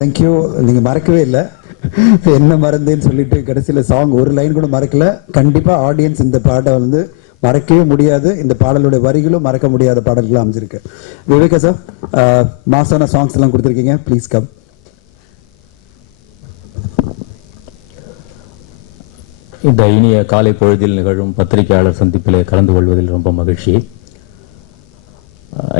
Thank you. நீங்க மறக்கவே இல்லை, என்ன மறந்தேன்னு சொல்லிட்டு கடைசியில் சாங் ஒரு லைன் கூட மறக்கல. கண்டிப்பா ஆடியன்ஸ் இந்த பாட்டை வந்து மறக்கவே முடியாது. இந்த பாடலுடைய வரிகளும் மறக்க முடியாத பாடல்கள் அமைஞ்சிருக்கு. விவேகா சார், மாசான சாங்ஸ் எல்லாம் கொடுத்துருக்கீங்க, ப்ளீஸ் கம். இந்த இனிய காலை பொழுதில் நிகழும் பத்திரிகையாளர் சந்திப்பிலே கலந்து கொள்வதில் ரொம்ப மகிழ்ச்சி.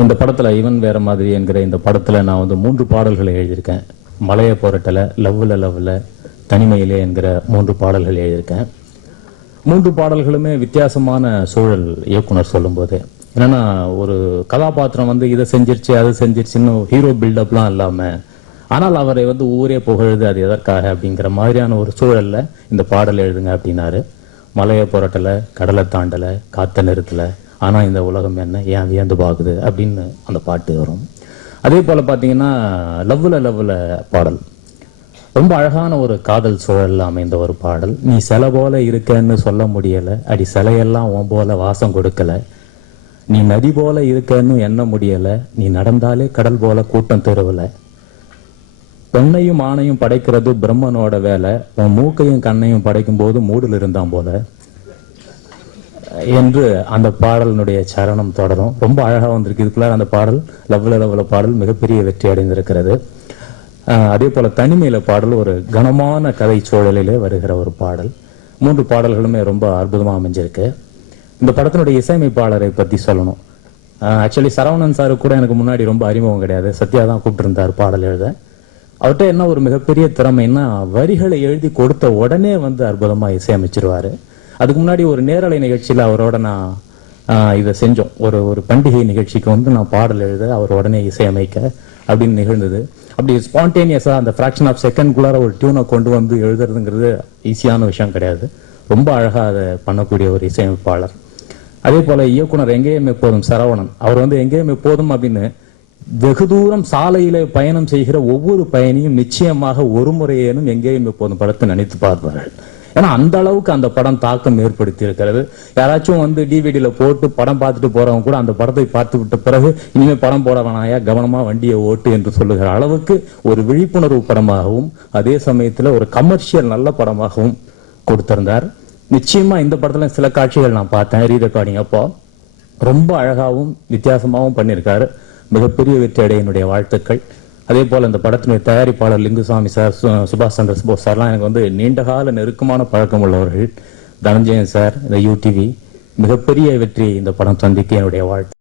இந்த படத்துல இவன் வேற மாதிரி என்கிற இந்த படத்துல நான் வந்து 3 பாடல்களை எழுதியிருக்கேன். மலைய போராட்டல, லவ்ல தனிமையிலே என்கிற 3 பாடல்கள் எழுதியிருக்கேன். 3 பாடல்களுமே வித்தியாசமான சூழல். இயக்குனர் சொல்லும்போது என்னன்னா, ஒரு கதாபாத்திரம் வந்து இதை செஞ்சிருச்சு அது செஞ்சிருச்சுன்னு ஹீரோ பில்டப்லாம் இல்லாம, ஆனால் அவரை வந்து ஊரே புகழுது, அது எதற்காக அப்படிங்கிற மாதிரியான ஒரு சூழல்ல இந்த பாடல் எழுதுங்க அப்படின்னாரு. மலைய போராட்டல, கடலை தாண்டல, காத்த நிறுத்தல, ஆனா இந்த உலகம் என்ன ஏன் வியந்து பாக்குது அப்படின்னு அந்த பாட்டு வரும். அதே போல பாத்தீங்கன்னா லவ்ல பாடல் ரொம்ப அழகான ஒரு காதல் சூழல்ல அமைந்த ஒரு பாடல். நீ சிலை போல இருக்கன்னு சொல்ல முடியல, அடி சிலையெல்லாம் உன் போல வாசம் கொடுக்கல, நீ நதி போல இருக்கன்னு எண்ண முடியல, நீ நடந்தாலே கடல் போல கூட்டம் தெருவுல, பெண்ணையும் ஆணையும் படைக்கிறது பிரம்மனோட வேலை, உன் மூக்கையும் கண்ணையும் படைக்கும் போது மூடில் இருந்தான் போல என்று அந்த பாடலினுடைய சரணம் தொடரும். ரொம்ப அழகா வந்திருக்கு. இதுக்குள்ள அந்த பாடல் லவ்ல பாடல் மிகப்பெரிய வெற்றி அடைந்திருக்கிறது. அதே போல தனிமையில பாடல் ஒரு கனமான கதை சூழலிலே வருகிற ஒரு பாடல். 3 பாடல்களுமே ரொம்ப அற்புதமா அமைஞ்சிருக்கு. இந்த படத்தினுடைய இசையமைப்பாளரை பத்தி சொல்லணும். ஆக்சுவலி சரவணன் சாரு கூட எனக்கு முன்னாடி ரொம்ப அறிமுகம் கிடையாது. சத்யா தான் கூப்பிட்டு இருந்தார் பாடல் எழுத. அவர்கிட்ட என்ன ஒரு மிகப்பெரிய திறமைன்னா, வரிகளை எழுதி கொடுத்த உடனே வந்து அற்புதமா இசையமைச்சிருவாரு. அதுக்கு முன்னாடி ஒரு நேரலை நிகழ்ச்சியில அவரோட நான் இதை செஞ்சோம். ஒரு பண்டிகை நிகழ்ச்சிக்கு வந்து நான் பாடல் எழுத, அவர் உடனே இசையமைக்க அப்படின்னு நிகழ்ந்தது. அப்படி ஸ்பான்டேனியஸா அந்த ஃபிராக்ஷன் ஆஃப் செகண்ட்குள்ளார ஒரு டியூனை கொண்டு வந்து எழுதுறதுங்கிறது ஈஸியான விஷயம் கிடையாது. ரொம்ப அழகா அதை பண்ணக்கூடிய ஒரு இசையமைப்பாளர். அதே போல இயக்குனர் எங்கேயும் எப்போதும் சரவணன், அவர் வந்து எங்கேயும் எப்போதும் அப்படின்னு வெகு தூரம் சாலையில பயணம் செய்கிற ஒவ்வொரு பயணியும் நிச்சயமாக ஒரு முறையேனும் எங்கேயும் எப்போதும் படத்தை நினைத்து பார்ப்பார்கள். ஏன்னா அந்த அளவுக்கு அந்த படம் தாக்கம் ஏற்படுத்தி இருக்கிறது. யாராச்சும் வந்து டிவிடியில போட்டு படம் பார்த்துட்டு போறவங்க கூட அந்த படத்தை பார்த்து விட்ட பிறகு இனிமே படம் போட வேணாயா, கவனமா வண்டியை ஓட்டு என்று சொல்லுகிற அளவுக்கு ஒரு விழிப்புணர்வு படமாகவும் அதே சமயத்துல ஒரு கமர்ஷியல் நல்ல படமாகவும் கொடுத்திருந்தார். நிச்சயமா இந்த படத்துல சில காட்சிகள் நான் பார்த்தேன் ரீ ரெக்கார்டிங் அப்போ. ரொம்ப அழகாவும் வித்தியாசமாகவும் பண்ணியிருக்காரு. மிகப்பெரிய வெற்றி அடைய என்னுடைய வாழ்த்துக்கள். அதே போல இந்த படத்தினுடைய தயாரிப்பாளர் லிங்குசாமி சார், சுபாஷ் சந்திர போஸ் சார்லாம் எனக்கு வந்து நீண்டகால நெருக்கமான பழக்கம் உள்ளவர்கள். தனஞ்சயன் சார், இந்த யூடிவி மிகப்பெரிய வெற்றி இந்த படம் சந்திக்க என்னுடைய வாழ்த்து.